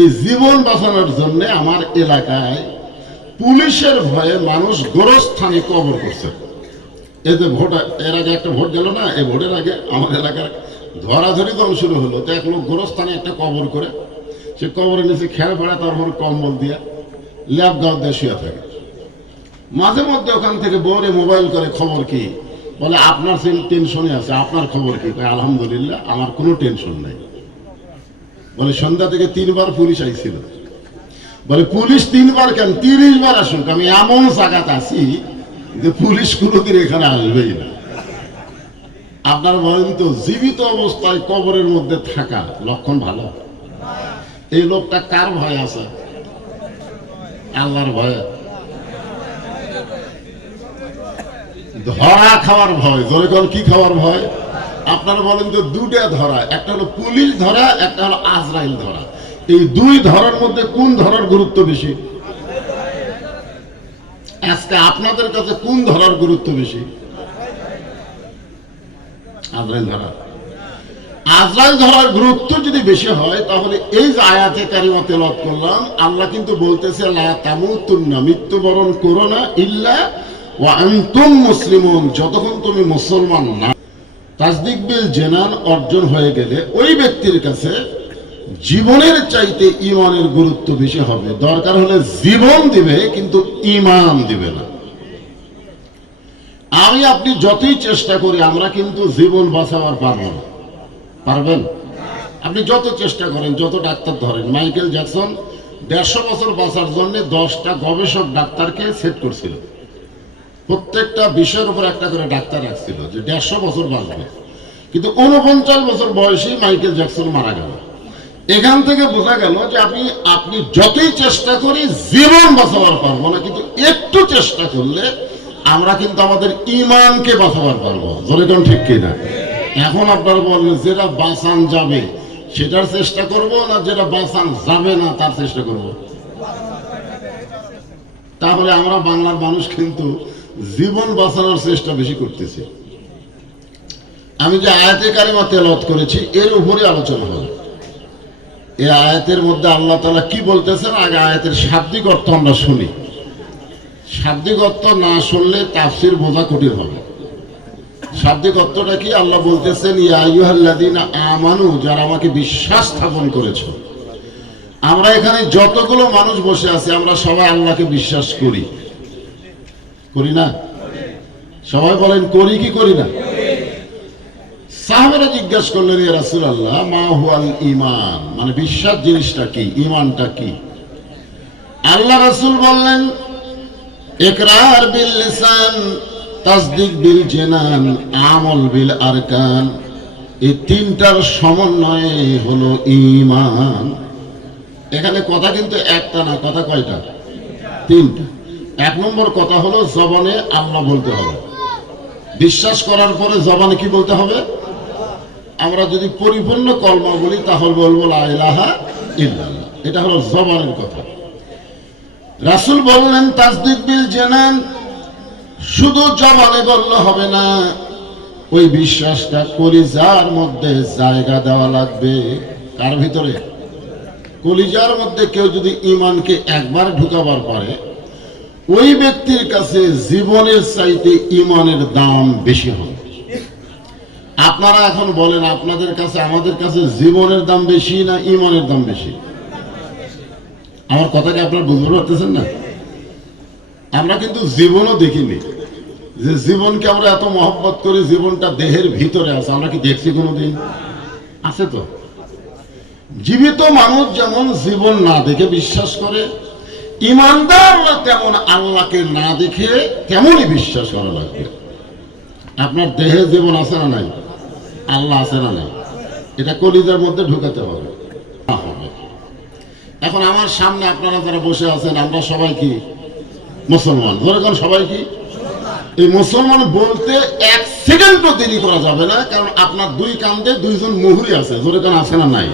এই জীবন বাঁচানোর জন্য আমার এলাকায় পুলিশের ভয়ে মানুষ গোরস্থানে কবর করছে। এই যে ভোট, এর আগে একটা ভোট গেল না, এই ভোটের আগে আমার এলাকার ধরাধরি দল শুরু হলো। তো এক লোক গোরস্থানে একটা কবর করে, সে কবরের নিচে খেয়াল পড়ে তারপর কম্বল দিয়ে ল্যাব গাও দিয়ে শুয়ে থাকে। মাঝে মধ্যে ওখান থেকে বউরে মোবাইল করে, খবর কি? বলে, আপনার সেই টেনশনে আছে, আপনার খবর কি? আলহামদুলিল্লাহ, আমার কোনো টেনশন নাই। বলে, সন্ধ্যা থেকে তিনবার পুলিশ আইছিল। বলে, পুলিশ তিনবার কেন? তিরিশ বার আসুক, আমি এমন জায়গাতে আছি যে পুলিশ কোনোদিন এখানে আসবেই না। আপনার বলেন তো, জীবিত অবস্থায় কবরের মধ্যে থাকা লক্ষণ ভালো? এই লোকটা কার ভয় আছে? আল্লাহর ভয়ে? ধরা খাওয়ার ভয়। জোরে কি খাওয়ার ভয়? আপনারা বলেন তো দুটা ধরা, একটা হলো পুলিশ ধরা, একটা হলো আজরাইল ধরা। এই দুই ধরার মধ্যে কোন ধরার গুরুত্ব বেশি? আজকে আপনাদের কাছে কোন ধরার গুরুত্ব বেশি? আজরাইল ধরা। আজরাইল ধরার গুরুত্ব যদি বেশি হয়, তাহলে এই যে আয়াতে কারিমা তেলাওয়াত করলাম, আল্লাহ কিন্তু বলতেছে, লা তামুতুন্না, মৃত্যুবরণ করো না, ইল্লা ওয়া আনতুম মুসলিমুন, যতক্ষণ তুমি মুসলমান না। তাসদিক বিল জেনান অর্জন হয়ে গেলে ওই ব্যক্তির কাছে জীবনের চাইতে ইমানের গুরুত্ব বেশি হবে। দরকার হলে জীবন দিবে, কিন্তু ইমান দিবে না। আমি, আপনি যতই চেষ্টা করি, আমরা কিন্তু জীবন বাঁচাবার পারব না। পারবেন? আপনি যত চেষ্টা করেন, যত ডাক্তার ধরেন, মাইকেল জ্যাকসন দেড়শো বছর বাঁচার জন্য দশটা গবেষক ডাক্তারকে সেট করছিল। প্রত্যেকটা বিষয়ের উপর একটা করে ডাক্তার রাখছিল যে দেড়শো বছর বাঁচবে। কিন্তু উনপঞ্চাশ বছর বয়সে মাইকেল জ্যাকসন মারা গেল। এখান থেকে বোঝা গেল যে আপনি আপনি যতই চেষ্টা করি জীবন বাঁচাবার পারব না, কিন্তু একটু চেষ্টা করলে আমরা কিন্তু আমাদের ইমানকে বাঁচাবার পারব। কোন ঠিক কিনা? এখন আপনারা বলবেন, যেটা বাঁচান যাবে, সেটার চেষ্টা করব না যেটা বাঁচান যাবে না, তার চেষ্টা করব? তাহলে আমরা বাংলার মানুষ কিন্তু জীবন বাঁচানোর চেষ্টা বেশি করতেছি। আমি যে আয়াতে কারিমা তেলত করেছি, এর উপরে আলোচনা হবে। এই আয়াতের মধ্যে আল্লাহ তালা কি বলতেছেন? আগে আয়াতের শাব্দিক অর্থ আমরা শুনি। শাব্দিক অর্থ না শুনলে তাফসির বোঝা কঠিন হবে। শাব্দিক অর্থটা কি? আল্লাহ বলতেছেন, ইয়া আইয়ুহাল্লাযীনা আমানু যারা আমাকে বিশ্বাস স্থাপন করেছে। আমরা এখানে যতগুলো মানুষ বসে আছি, আমরা সবাই আল্লাহকে বিশ্বাস করি। করি না? সবাই বলেন, করি কি করি না? সাহাবারা জিজ্ঞাসা করলেন ইয়া রাসূলুল্লাহ, মা হুয়াল ঈমান? মানে বিশ্বাস জিনিসটা কি? ঈমানটা কি? আল্লাহ রাসূল বললেন, ইকরার বিল লিসান, তাসদিক বিল জেনান, আমল বিল আরকান। এই তিনটার সমন্বয়ে হলো ঈমান। এখানে কথা কিন্তু একটা না, কথা কয়টা? তিনটা। এক নম্বর কথা হলো জবানে আল্লাহ বলতে হবে। বিশ্বাস করার পরে জবানে কি বলতে হবে? আমরা যদি পরিপূর্ণ কলমা বলি, তাহলে বলব এটা হলো জবানের কথা। রাসূল বললেন, তাসদিক বিল জেনান, শুধু জবানে বললে হবে না, ওই বিশ্বাসটা কলিজার মধ্যে জায়গা দেওয়া লাগবে। কার ভিতরে? কলিজার মধ্যে কেউ যদি ইমানকে একবার ঢুকাবার পারে ওই ব্যক্তির কাছে জীবনের চাইতে ইমানের দাম বেশি হবে। আপনারা এখন বলেন, আপনাদের কাছে, আমাদের কাছে জীবনের দাম বেশি না ইমানের দাম বেশি? আমার কথাকে আপনারা বুঝতে পারতেছেন না? আমরা কিন্তু জীবনও দেখিনি। যে জীবনকে আমরা এত মহব্বত করি, জীবনটা দেহের ভিতরে আছে, আমরা কি দেখছি কোনোদিন? আছে তো। জীবিত মানুষ যেমন জীবন না দেখে বিশ্বাস করে ইমানদাররা তেমন আল্লাহকে না দেখে তেমনই বিশ্বাস করা লাগবে। আপনার দেহে জীবন আছে না নাই? আল্লাহ আছে না নাই? এটা কলিজার মধ্যে ঢুকাতে হবে। এখন আমার সামনে আপনারা যারা বসে আছেন, আমরা সবাই কি? মুসলমান। যেরকম সবাই কি? এই মুসলমান বলতে এক সেকেন্ডও দেরি করা যাবে না, কারণ আপনার দুই কান্দে দুইজন মুহুরি আছে। যেরকম আছে না নাই?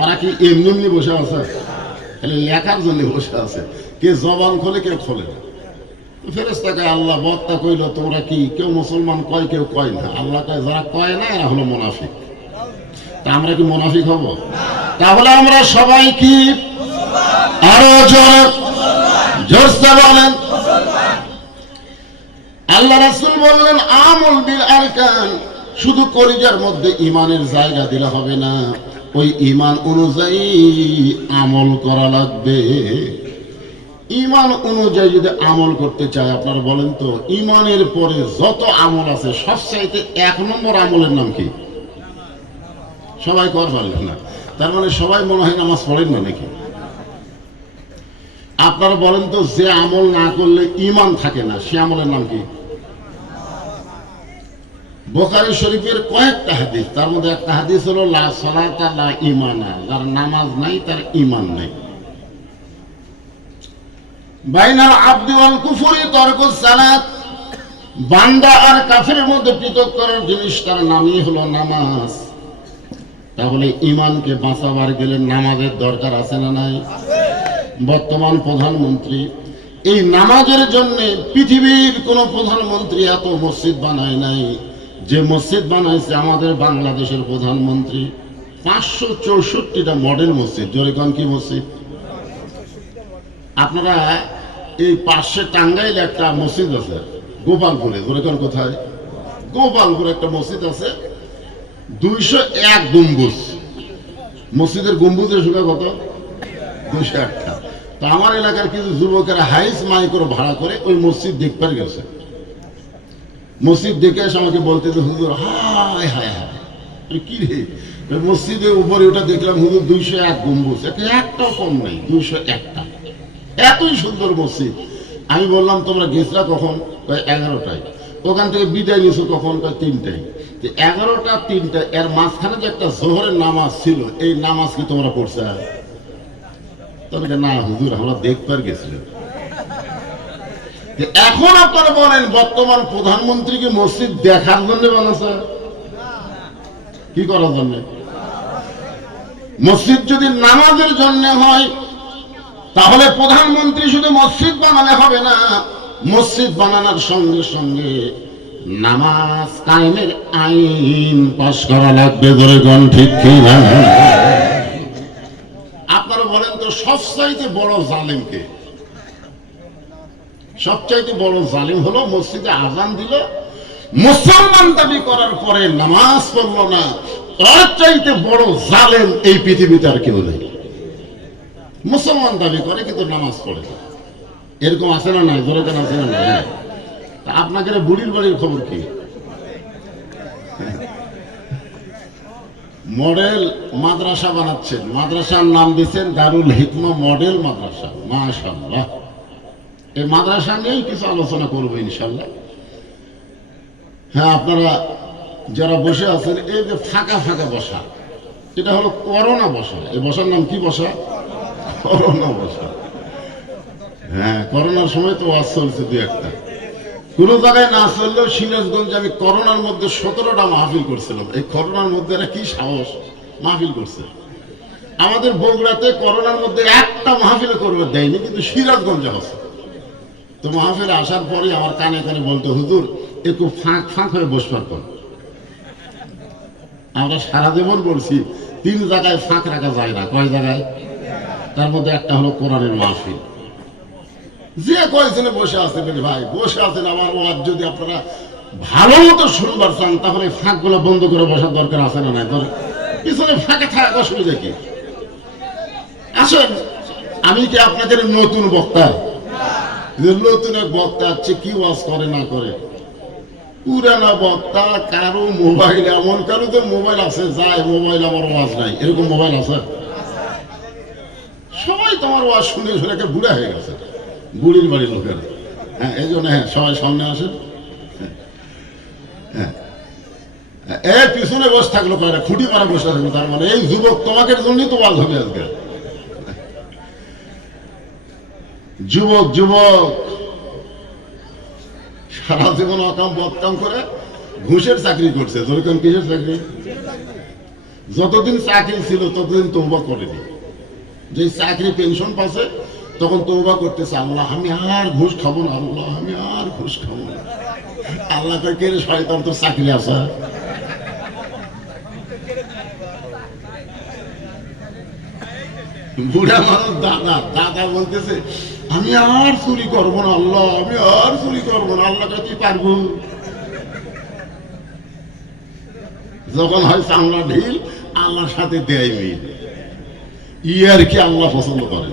ওরা কি এমনি এমনি বসে আছে? লেখার জন্য বসে আছে। কে জবান খোলে, কেউ খোলে না। ফেরেস্তাকে আল্লাহ বক্তা কইল, তোমরা কি কেউ মুসলমান কয়, কেউ কয় না? আল্লাহ কয়, যারা কয় না, এরা হলো মোনাফিক। তা আমরা কি মোনাফিক হব? তাহলে আমরা সবাই কি? আরও জোরে জোরসে বলেন। আল্লাহ রাসূল বললেন, আমল বিল আরকান। শুধু কলিজার মধ্যে ইমানের জায়গা দিলে হবে না। ওই ইমান অনুযায়ী আমল করা লাগবে। ইমান অনুযায়ী যদি আমল করতে চায়, আপনারা বলেন তো ইমানের পরে যত আমল আছে, সবচাইতে এক নম্বর আমলের নাম কি? সবাই কর পারলেন না। তার মানে সবাই মনে হয় নামাজ পড়েন না নাকি? আপনারা বলেন তো, যে আমল না করলে ইমান থাকে না, সে আমলের নাম কি? বোকারি শরীফের কয়েকটা হাদিস, তার মধ্যে একটা হাদিস হলো, লা সালাতা লা ইমানা যার নামাজ নাই, তার ইমান নাই। কুফরি সালাত বান্দা আর কাফের মধ্যে পৃথক করার জিনিস, তার নামই নামাজ। বাঁচাবার গেলে নামাজের দরকার আছে না নাই? বর্তমান প্রধানমন্ত্রী, এই নামাজের জন্য পৃথিবীর কোন প্রধানমন্ত্রী এত মসজিদ বানায় নাই। যে মসজিদ বানাইছে আমাদের বাংলাদেশের প্রধানমন্ত্রী, পাঁচশো চৌষট্টিটা মডেল মসজিদ। জোরেগন কি মসজিদ? আপনারা এই পাশে টাঙ্গাইলে একটা মসজিদ আছে, গোপালপুরে। জোরেগন কোথায়? গোপালপুরে একটা মসজিদ আছে, দুইশো এক গম্বুজ। মসজিদের গম্বুজের সংখ্যা কত? দুইশো একটা তো আমার এলাকার কিছু যুবকেরা হাইস মাই করে ভাড়া করে ওই মসজিদ দেখবার গেছে। মসজিদ দেখে এসে আমাকে বলতে হুজুর, হায় হায় হায়। কি রে? মসজিদের উপরে ওটা দেখলাম, হুজুর, দুইশো এক গম্বুজ। একটা একটাও কম নাই, দুইশো একটা এতই সুন্দর মসজিদ। আমি বললাম, তোমরা গেছরা কখন? এগারোটায়। ওখান থেকে বিদায় নিছো কখন? তিনটায়। তো এগারোটা, তিনটা, এর মাঝখানে যে একটা জোহরের নামাজ ছিল, এই নামাজ কি তোমরা পড়ছে? তবে না, হুজুর, আমরা দেখবার গেছিলাম। যে এখন আপনারা বলেন, বর্তমান প্রধানমন্ত্রীকে মসজিদ দেখার জন্য বানাচ্ছে কি করার জন্য? মসজিদ যদি নামাজের জন্য হয় তাহলে প্রধানমন্ত্রী শুধু মসজিদ বানালে হবে না, মসজিদ বানানোর সঙ্গে সঙ্গে নামাজ কায়েমের আইন পাশ করা লাগবে ধরে গণ ঠিক কিনা? আপনারা বলেন তো সবচাইতে বড় জালেমকে। সবচাইতে বড় জালিম হলো মসজিদে আজান দিল, মুসলমান দাবি করার পরে নামাজ পড়ল না, তার চাইতে বড় জালেম এই পৃথিবীতে আর কেউ নেই। মুসলমান দাবি করে কিন্তু নামাজ পড়ে। এরকম আছে না নাই? ধরে কেন আছে না নাই? তা আপনাকে বুড়ির বাড়ির খবর কি? মডেল মাদ্রাসা বানাচ্ছেন। মাদ্রাসার নাম দিচ্ছেন দারুল হিকমা মডেল মাদ্রাসা। মাশাআল্লাহ। এই মাদ্রাসা নিয়েই কিছু আলোচনা করব ইনশাল্লাহ হ্যাঁ আপনারা যারা বসে আছেন, এই যে ফাঁকা ফাঁকা বসা, এটা হলো করোনা বসা। এই বসার নাম কি বসা? করোনা হ্যাঁ করোনার সময় তো ওয়াজ চলছে দু একটা। কোন জায়গায় না চললেও আমি করোনার মধ্যে সতেরোটা মাহফিল করছিলাম। এই করোনার মধ্যে কি সাহস? মাহফিল করছে। আমাদের বগুড়াতে করোনার মধ্যে একটা মাহফিল করবে দেয়নি, কিন্তু সিরাজগঞ্জে হচ্ছে। তো মাহফিল আসার পরে আমার কানে কানে বলতো, হুজুর, একটু ফাঁক ফাঁক হয়ে বসবার পর। আমরা সারা জীবন বলছি, তিন জায়গায় ফাঁক রাখা যায় না। কয় জায়গায়? তার মধ্যে একটা হলো কোরআনের মাহফিল। যে কয়েকজনে বসে আছে বলে, ভাই, বসে আছেন আমার ওয়াজ যদি আপনারা ভালো মতো শুনবার চান, তাহলে ফাঁকগুলো বন্ধ করে বসার দরকার আছে না নাই? পিছনে ফাঁকে থাকা অসুবিধা কি? আসেন, আমি কি আপনাদের নতুন বক্তা? নতুন এক বক্তা আছে, কি ওয়াজ করে, না করে? পুরানা বক্তা, কারও মোবাইল এমন, কারও তো মোবাইল আছে, যায় মোবাইল, আমার ওয়াজ নাই। এরকম মোবাইল আছে? সবাই তোমার ওয়াজ শুনে শুনে একটা বুড়া হয়ে গেছে। বুড়ির বাড়ির লোকের। হ্যাঁ এই জন্য হ্যাঁ সবাই সামনে আসেন। হ্যাঁ হ্যাঁ। এ, পিছনে বসে থাকল খুঁটি পাড়া বসে থাকল তার মানে এই যুবক তোমাকে জন্যই তো হবে আজকে। যুবক যুবক, সারা জীবন অকাম বদকাম করে ঘুষের চাকরি করছে। যেরকম কিসের চাকরি? যতদিন চাকরি ছিল, ততদিন তৌবা করেনি। যে চাকরি পেনশন পাচ্ছে তখন তৌবা করতেছে, আল্লাহ, আমি আর ঘুষ খাব না, আল্লাহ, আমি আর ঘুষ খাব না। আল্লাহ কে শয়তান, তোর চাকরি আছে? বুড়া মানুষ, দাদা দাদা বলতেছে, আমি আর চুরি করব না, আল্লাহ, আমি আর চুরি করব না। আল্লাহ কাছে পারব? যখন হয় চামড়া ঢিল, আল্লাহর সাথে দেয় মিল। ইয়ার কি আল্লাহ পছন্দ করে?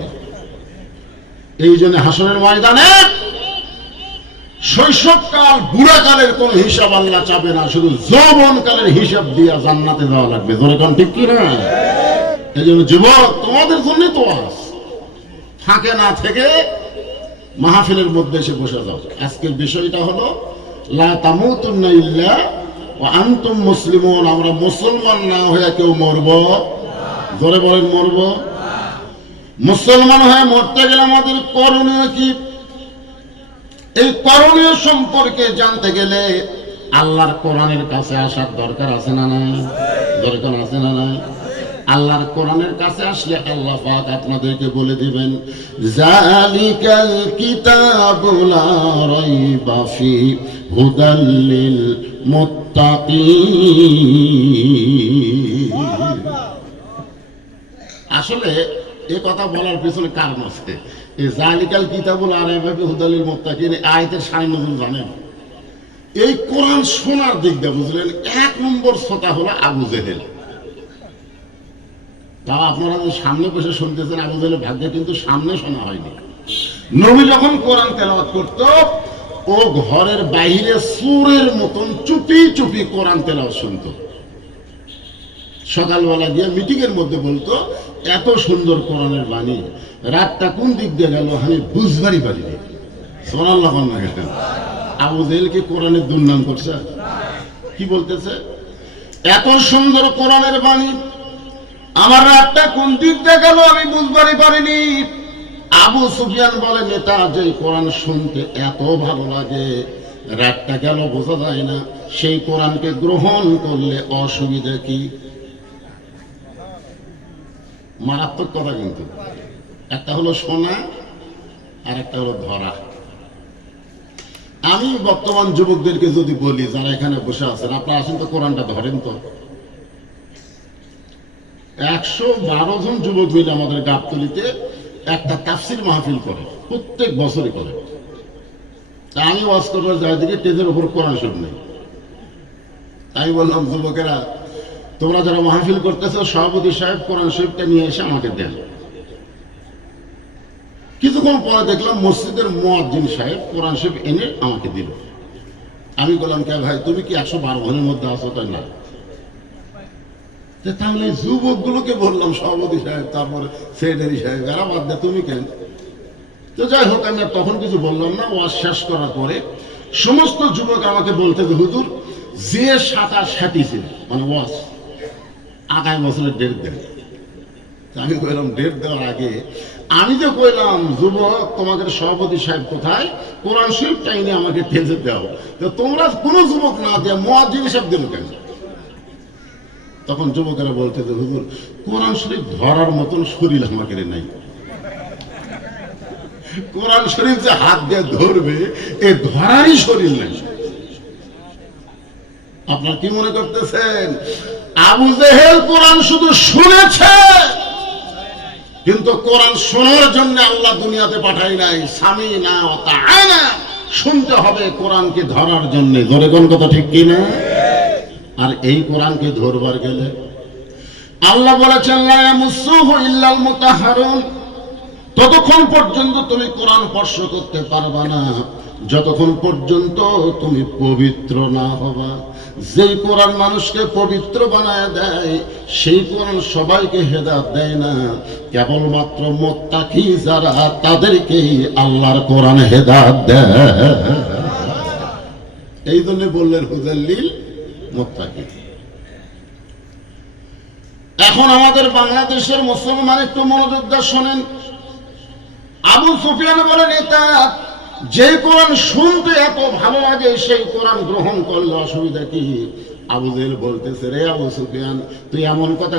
এই জন্য হাসনের ময়দানে শৈশবকাল, বুড়াকালের কোন হিসাব আল্লাহ চাবে না, শুধু যৌবনকালের হিসাব দিয়া জান্নাতে লাগবে। ধরে কোন, ঠিক কি না? এই জন্য যুবক, তোমাদের জন্য তো আস না থেকে মাহফিলের মধ্যে এসে বসে যাও। আজকের বিষয়টা হলো, লা ইল্লা ওয়া আমরা মুসলমান না হয়ে কেউ মরব। জোরে বলেন মরব। মুসলমান হয়ে মরতে গেলে আমাদের করণীয় কি? এই করণীয় সম্পর্কে জানতে গেলে আল্লাহর কোরআনের কাছে আসার দরকার আছে না নাই? দরকার আছে না নাই? আল্লাহর কোরআনের কাছে আসলে আল্লাহ পাক আপনাদেরকে বলে দিবেন, জালিকাল কিতাবু লা রাইবা ফি হুদাল লিল মুত্তাকিন। আসলে এ কথা বলার পিছনে কারণ আছে। এই জালিকাল কিতাবুল আর এভাবে হুদালিল মোত্তাকিন আয়তের সাড়ে নতুন জানেন? এই কোরআন শোনার দিক দিয়ে বুঝলেন, এক নম্বর শ্রোতা হলো আবু জেহেল। তাও আপনারা যে সামনে বসে শুনতেছেন আবু জেহেলের ভাগ্যে কিন্তু সামনে শোনা হয়নি। নবী যখন কোরআন তেলাওয়াত করত, ও ঘরের বাইরে সুরের মতন চুপি চুপি কোরআন তেলাওয়াত শুনতো। সকালবেলা গিয়ে মিটিং এর মধ্যে বলতো এত সুন্দর কোরআনের বাণী, রাতটা কোন দিক দিয়ে গেল আমি বুঝবারই পারিনি। সোনাল্লাহ আবু জেলকে কোরআনের দুর্নাম করছে? কি বলতেছে? এত সুন্দর কোরআনের বাণী, আমার রাতটা কোন দিক দিয়ে গেল আমি বুঝবারই পারিনি। আবু সুফিয়ান বলে, নেতা যে কোরআন শুনতে এত ভালো লাগে, রাতটা গেল বোঝা যায় না। সেই কোরআনকে গ্রহণ করলে অসুবিধা কি? মারাত্মক কথা কিন্তু। একটা হলো শোনা আর একটা হলো ধরা। আমি বর্তমান যুবকদেরকে যদি বলি, যারা এখানে বসে আছেন, আপনারা আসেন তো কোরআনটা ধরেন তো। একশো বারো জন যুবক মিলে আমাদের গাবতলিতে একটা তাফসির মাহফিল করে, প্রত্যেক বছরই করে। আমি ওয়াজ করবার যাই দিকে টেজের উপর কোরআন শরীফ নেই। আমি বললাম, যুবকেরা তোমরা যারা মাহফিল করতেছো, সভাপতি সাহেব কোরআন শরীফটা নিয়ে এসে আমাকে দেন। কিছুক্ষণ পরে দেখলাম মসজিদের মোয়াজ্জিন সাহেব কোরআন শরীফ এনে আমাকে দিল। আমি বললাম, কে ভাই, তুমি কি একশো বারো ঘরের মধ্যে আসো তাই না? তাহলে যুবকগুলোকে বললাম, সভাপতি সাহেব, তারপরে সেক্রেটারি সাহেব, এরা বাদ দে, তুমি কেন? তো যাই হোক, আমি তখন কিছু বললাম না, ওয়াজ শেষ করার পরে সমস্ত যুবক আমাকে বলতে যে হুজুর, যে সাঁতার সাঁটিছে মানে ওয়াজ আগামী বছরের ডেট দেন আমি কইলাম ডেট দেওয়ার আগে আমি তো কইলাম, যুবক, তোমাদের সভাপতি সাহেব কোথায়? কোরআন শরীফ টাইনে আমাকে টেজে দাও তো তোমরা কোনো যুবক না দিয়ে মোয়াজ্জিন হিসাব দিল কেন? তখন যুবকেরা বলতে যে, হুজুর, কোরআন শরীফ ধরার মতন শরীর আমাকে নাই। কোরআন শরীফ যে হাত দিয়ে ধরবে, এ ধরারই শরীর নেই। আপনার কি মনে করতেছেন? আবু জেহেল কোরআন শুধু শুনেছে, কিন্তু কোরআন শোনার জন্য আল্লাহ দুনিয়াতে পাঠাই নাই। স্বামী না শুনতে হবে কোরআনকে ধরার জন্য। ধরে কোন কথা ঠিক কি না? আর এই কোরআনকে ধরবার গেলে? আল্লাহ বলেছেন ততক্ষণ পর্যন্ত তুমি কোরআন স্পর্শ করতে পারবা না। যতক্ষণ পর্যন্ত তুমি পবিত্র না হবা। যেই কোরআন মানুষকে পবিত্র বানায় দেয়, সেই কোরআন সবাইকে হেদাত দেয় না। কেবলমাত্র মোত্তাকি যারা, তাদেরকেই আল্লাহর কোরআন হেদাত দেয়। এই জন্য বললেন হুজাল্লিল মোত্তাকি। এখন আমাদের বাংলাদেশের মুসলমান একটু মনোযোগ শোনেন। আবু সুফিয়ান বলেন এটা যে কোরআন শুনতে এত ভালো লাগে, সেই কোরআন গ্রহণ করলে অসুবিধা কি? আবুদের বলতেছে, রে আবু সুফিয়ান, তুই এমন কথা